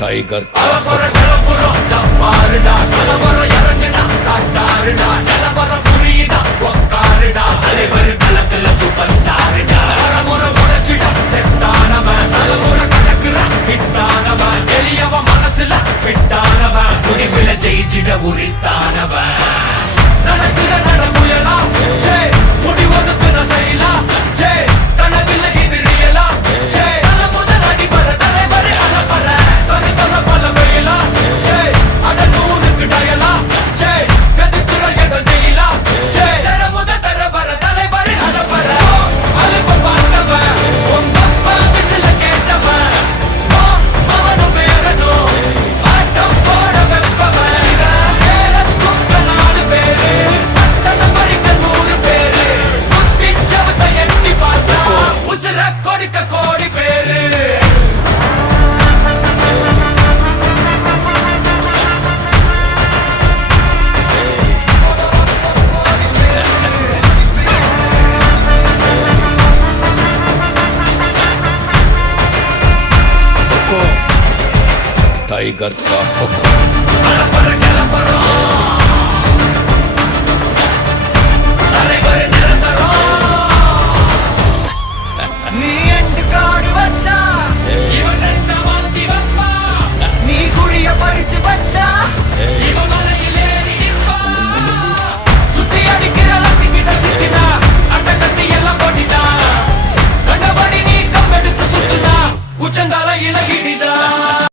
tiger super ஸ்டார்டா செட்டானவன் தலைமுறை கடக்குறான் ஹிட்டானவன் எளியவன் மனசுல ஃபிட்டானவன் துணிவுல ஜெயிச்சிட உரித்தானவன் நடக்கிற நடமுயலா முடிவதுக்கு நான் செய்யலாம் கனவில்ல இது ரியலா தல முதல் அடிபர தலைவரை அலப்பற தனி தல பல வெயிலா அட நூறுக்கு டயலா செதுக்குற இடம் ஜெயிலா தர முத தர வர தலைவரை அலப்பற அலுப்ப பார்த்தவன் உங்கப்பா விசில கேட்டவன் அவனும் பேரனும் ஆட்டம் போட வெப்பவன் பேரக்கும் நாலு பேரு பட்டத பறிக்க 100 பேரு புத்தி சவத்தை எட்டி பார்த்தா உசுர கொடுக்க கோடி பேரு टाइगर का हुक्म நீ எண்டு காடு வச்சா இவன் என்ன மாத்தி வப்பா நீ குழிய பறிச்சு வச்சா இவன் மலையில் ஏறி நிற்பா சுத்தி அடிக்கிற லத்திக்கிட்ட சிக்கினா அட்ட கட்டி எல்லாம் போட்டிட்டா கண்டபடி நீ கம்பெடுத்து சுத்துனா உச்சந்தால இலகிடி